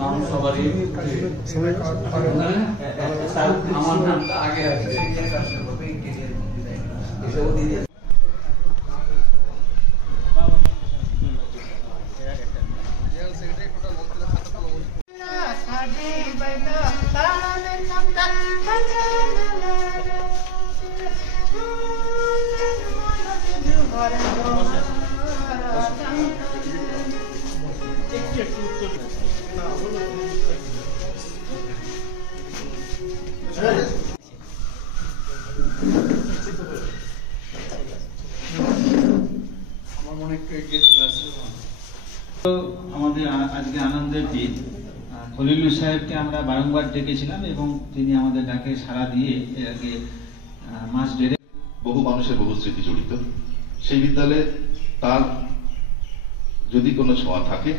নাম সবারই আমার নামটা আগে আছে। আমাদের আজকে আনন্দের দিন। খলিলুর সাহেবকে আমরা বারংবার ডেকেছিলাম এবং তিনি আমাদের ডাকে সাড়া দিয়ে এর আগে মাস দেড়ে বহু মানুষের বহু স্মৃতি জড়িত। সেই বিদ্যালয়ে তার যদি কোনো ছোঁয়া থাকে